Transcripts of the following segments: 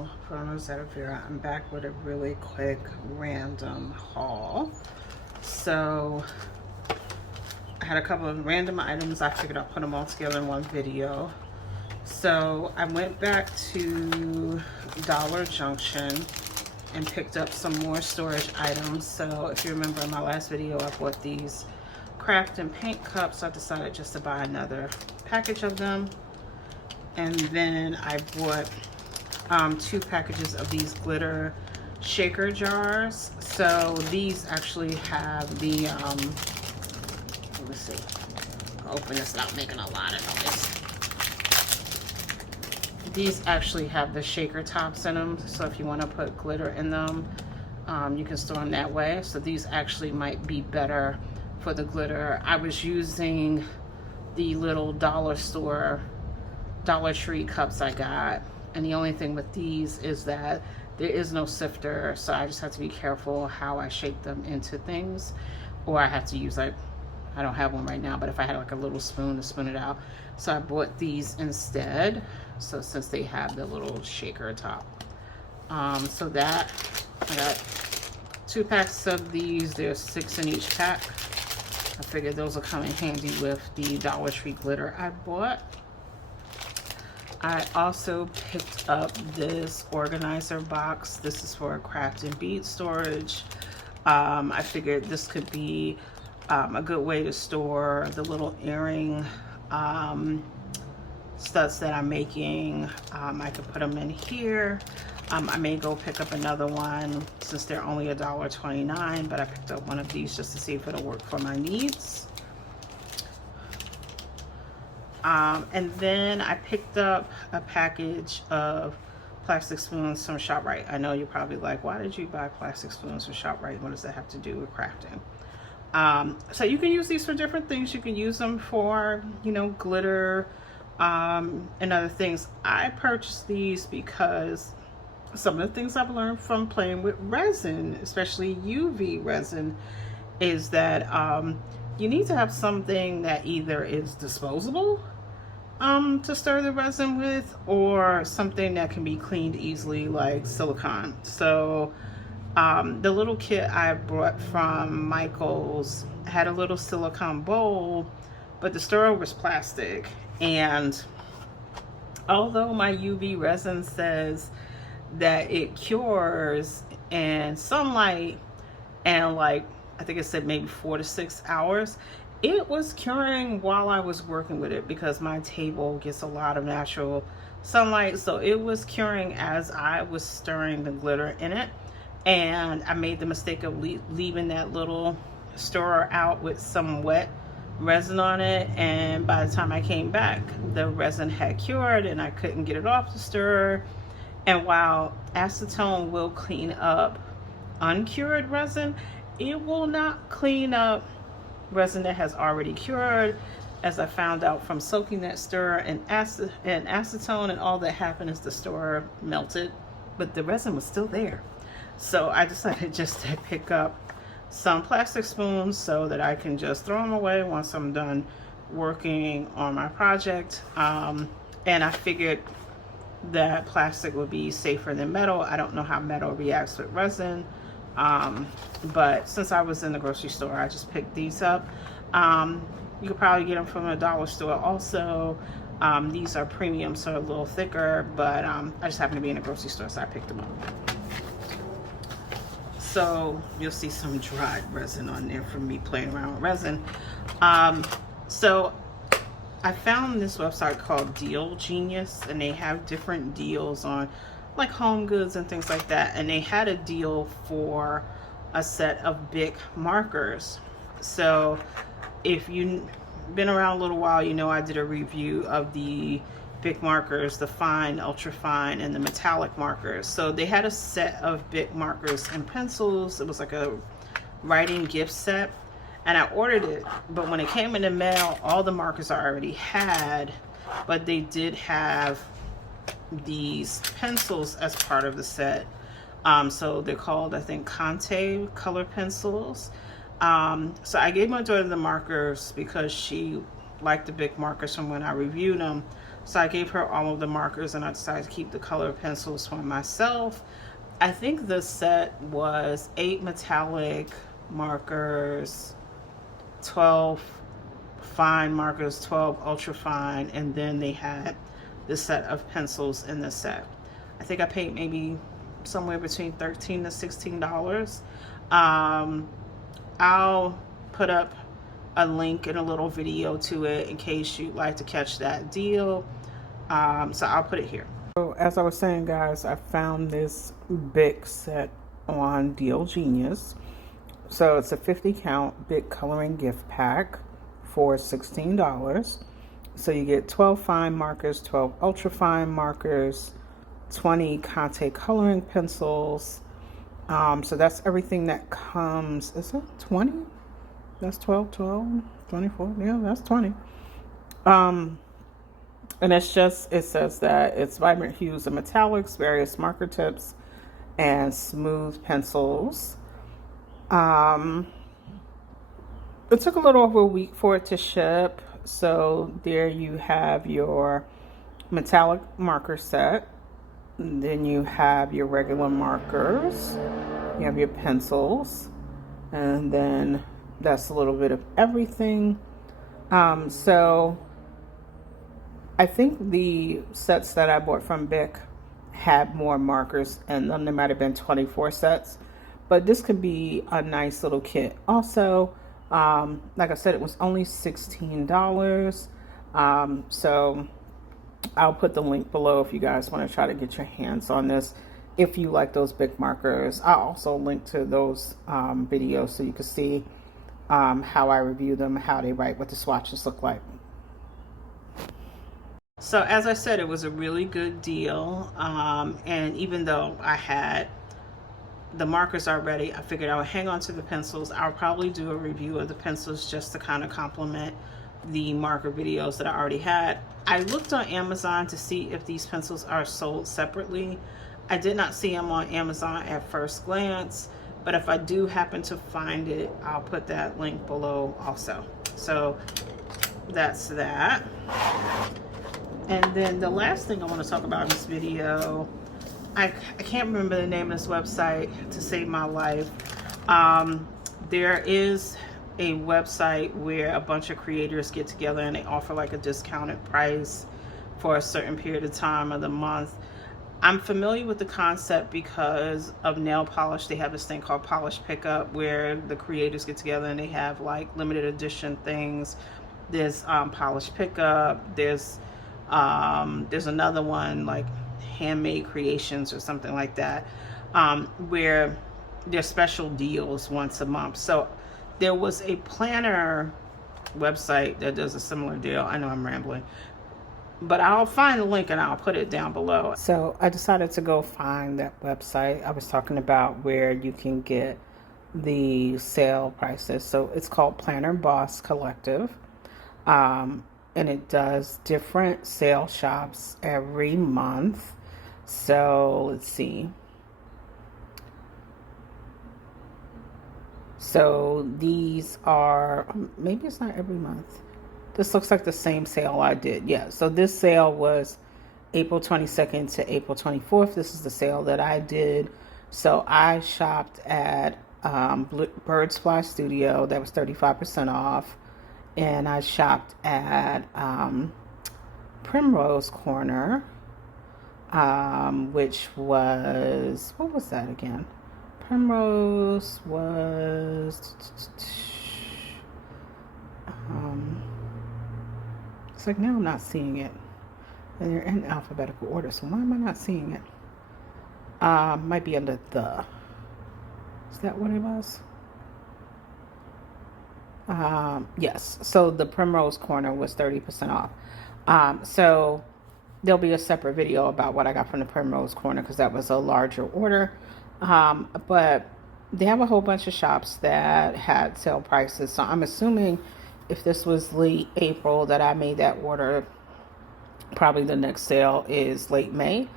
Hello, from Vera. I'm back with a really quick random haul. So I had a couple of random items. I figured I'll put them all together in one video. So I went back to Junction and picked up some more storage items. So if you remember in my last video, I bought these craft and paint cups. I decided just to buy another package of them. And then I bought 2 packages of these glitter shaker jars. So these actually have the let's see, I'll open this without making a lot of noise. These actually have the shaker tops in them, so if you want to put glitter in them, you can store them that way. So these actually might be better for the glitter. I was using the little dollar Tree cups I got, and the only thing with these is that there is no sifter, so I just have to be careful how I shape them into things, or I have to use, like, I don't have one right now, but if I had like a little spoon to spoon it out. So I bought these instead, so since they have the little shaker top. So that I got 2 packs of these. There's 6 in each pack. I figured those will come in handy with the Dollar Tree glitter I bought. I also picked up this organizer box. This is for craft and bead storage. I figured this could be a good way to store the little earring studs that I'm making. I could put them in here. I may go pick up another one since they're only $1.29, but I picked up one of these just to see if it'll work for my needs. And then I picked up a package of plastic spoons from ShopRite. I know you're probably like, why did you buy plastic spoons from ShopRite? What does that have to do with crafting? So you can use these for different things. You can use them for, you know, glitter and other things. I purchased these because some of the things I've learned from playing with resin, especially UV resin, is that you need to have something that either is disposable to stir the resin with, or something that can be cleaned easily, like silicone. So the little kit I brought from Michael's had a little silicone bowl, but the stirrer was plastic. And although my UV resin says that it cures in sunlight and, like, I think it said maybe 4 to 6 hours, it was curing while I was working with it because my table gets a lot of natural sunlight. So it was curing as I was stirring the glitter in it. And I made the mistake of leaving that little stirrer out with some wet resin on it. And by the time I came back, the resin had cured and I couldn't get it off the stirrer. And while acetone will clean up uncured resin, it will not clean up resin that has already cured. As I found out from soaking that stirrer in acetone, and all that happened is the stirrer melted, but the resin was still there. So I decided just to pick up some plastic spoons so that I can just throw them away once I'm done working on my project. And I figured that plastic would be safer than metal. I don't know how metal reacts with resin. But since I was in the grocery store, I just picked these up. You could probably get them from a dollar store also. These are premium, so a little thicker, but I just happened to be in a grocery store, so I picked them up. So you'll see some dried resin on there from me playing around with resin. So I found this website called Deal Genius, and they have different deals on like home goods and things like that. And they had a deal for a set of Bic markers. So if you've been around a little while, you know I did a review of the Bic markers, the fine, ultra fine, and the metallic markers. So they had a set of Bic markers and pencils. It was like a writing gift set, and I ordered it, but when it came in the mail, all the markers I already had, but they did have these pencils as part of the set. So they're called, I think, Conte color pencils. So I gave my daughter the markers because she like the Bic markers from when I reviewed them. So I gave her all of the markers, and I decided to keep the color pencils for myself. I think the set was 8 metallic markers, 12 fine markers, 12 ultra fine, and then they had the set of pencils in the set. I think I paid maybe somewhere between $13 to $16. I'll put up a link in a little video to it in case you'd like to catch that deal. So I'll put it here. So as I was saying, guys, I found this Bic set on Deal Genius. So it's a 50 count Bic coloring gift pack for $16. So you get 12 fine markers, 12 ultra fine markers, 20 Conte coloring pencils. So that's everything that comes. Is it 20? That's 12, 24. Yeah, that's 20. And it's just, it says that it's vibrant hues and metallics, various marker tips, and smooth pencils. It took a little over a week for it to ship. So there you have your metallic marker set. And then you have your regular markers. You have your pencils. And then that's a little bit of everything. So I think the sets that I bought from Bic had more markers in them. There might have been 24 sets. But this could be a nice little kit. Also, like I said, it was only $16. So I'll put the link below if you guys want to try to get your hands on this. If you like those Bic markers, I'll also link to those videos so you can see how I review them, how they write, what the swatches look like. So as I said, it was a really good deal. And even though I had the markers already, I figured I would hang on to the pencils. I'll probably do a review of the pencils just to kind of complement the marker videos that I already had. I looked on Amazon to see if these pencils are sold separately. I did not see them on Amazon at first glance, but if I do happen to find it, I'll put that link below also. So that's that. And then the last thing I want to talk about in this video, I can't remember the name of this website to save my life. There is a website where a bunch of creators get together and they offer like a discounted price for a certain period of time of the month. I'm familiar with the concept because of nail polish. They have this thing called Polish Pickup where the creators get together and they have like limited edition things. There's Polish Pickup. There's another one like Handmade Creations or something like that, where there's special deals once a month. So there was a planner website that does a similar deal. I know I'm rambling, but I'll find the link and I'll put it down below. So I decided to go find that website I was talking about where you can get the sale prices. So it's called Planner Boss Collective. And it does different sale shops every month. So let's see. So these are, maybe it's not every month. This looks like the same sale I did. Yeah, so this sale was April 22nd to April 24th. This is the sale that I did. So I shopped at Bird's Fly Studio. That was 35% off. And I shopped at Primrose Corner, which was, what was that again? Primrose was, it's like now I'm not seeing it. And they're in alphabetical order, so why am I not seeing it? Might be under the, is that what it was? Yes, so the Primrose Corner was 30% off. So there'll be a separate video about what I got from the Primrose Corner because that was a larger order. But they have a whole bunch of shops that had sale prices. So I'm assuming if this was late April that I made that order, probably the next sale is late May.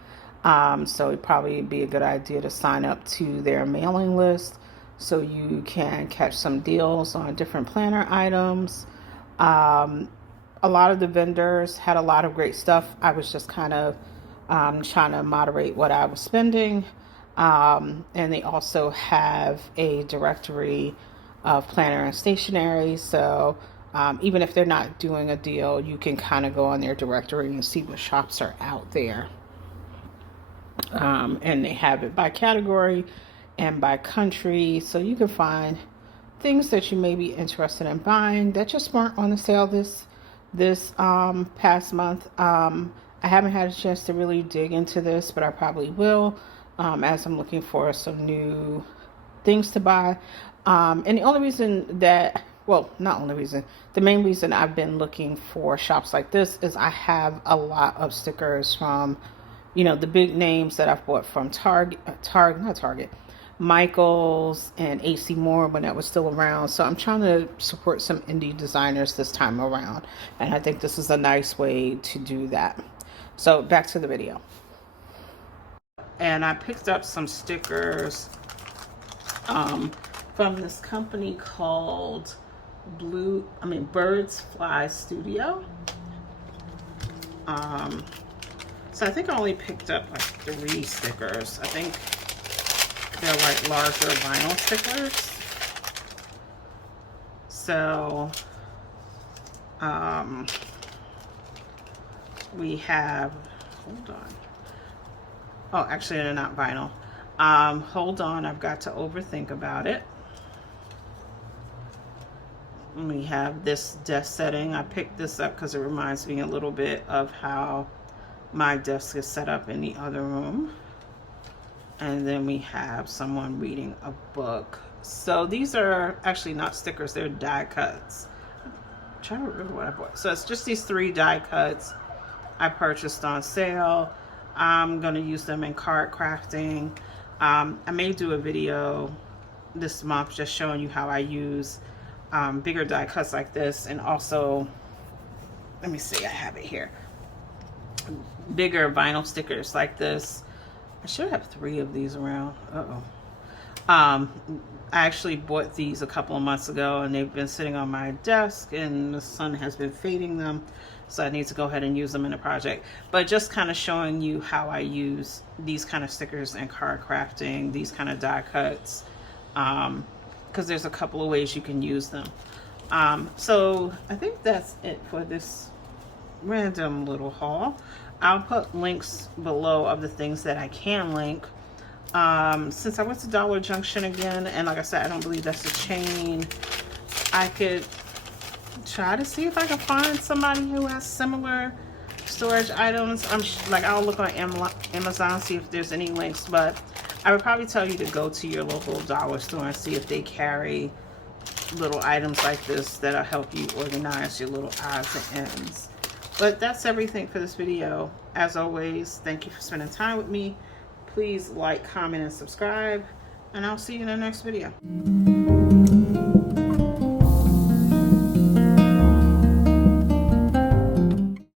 So it'd probably be a good idea to sign up to their mailing list so you can catch some deals on different planner items. A lot of the vendors had a lot of great stuff. I was just kind of trying to moderate what I was spending. And they also have a directory of planner and stationery. So even if they're not doing a deal, you can kind of go on their directory and see what shops are out there. And they have it by category and by country. So you can find things that you may be interested in buying that just weren't on the sale this past month. I haven't had a chance to really dig into this, but I probably will as I'm looking for some new things to buy. And the only reason that, well, not only reason, the main reason I've been looking for shops like this is I have a lot of stickers from, you know, the big names that I've bought from not Target, Michaels and AC Moore when that was still around. So I'm trying to support some indie designers this time around. And I think this is a nice way to do that. So back to the video. And I picked up some stickers from this company called Birds Fly Studio. So I think I only picked up like 3 stickers. I think they're like larger vinyl stickers. So we have, hold on. Oh, actually they're not vinyl. Hold on, I've got to overthink about it. We have this desk setting. I picked this up because it reminds me a little bit of how my desk is set up in the other room. And then we have someone reading a book. So these are actually not stickers, they're die cuts. I'm trying to remember what I bought. So it's just these 3 die cuts I purchased on sale. I'm going to use them in card crafting. I may do a video this month just showing you how I use bigger die cuts like this, and also, let me see, I have it here, bigger vinyl stickers like this. I should have 3 of these around. I actually bought these a couple of months ago and they've been sitting on my desk and the sun has been fading them, so I need to go ahead and use them in a project. But just kind of showing you how I use these kind of stickers and card crafting, these kind of die cuts, because there's a couple of ways you can use them. So I think that's it for this random little haul. I'll put links below of the things that I can link. Since I went to Dollar Junction again, and like I said, I don't believe that's a chain, I could try to see if I can find somebody who has similar storage items. I'll look on Amazon, see if there's any links, but I would probably tell you to go to your local dollar store and see if they carry little items like this that'll help you organize your little odds and ends. But that's everything for this video. As always, thank you for spending time with me. Please like, comment, and subscribe, and I'll see you in the next video.